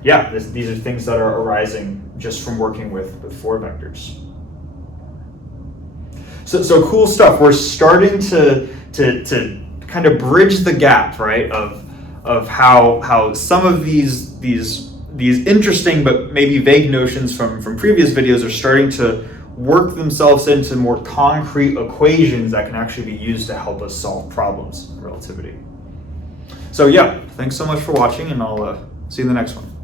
yeah, these are things that are arising just from working with Ford vectors. So cool stuff. We're starting to kind of bridge the gap, right, of how some of these interesting but maybe vague notions from previous videos are starting to work themselves into more concrete equations that can actually be used to help us solve problems in relativity. So yeah, thanks so much for watching, and I'll see you in the next one.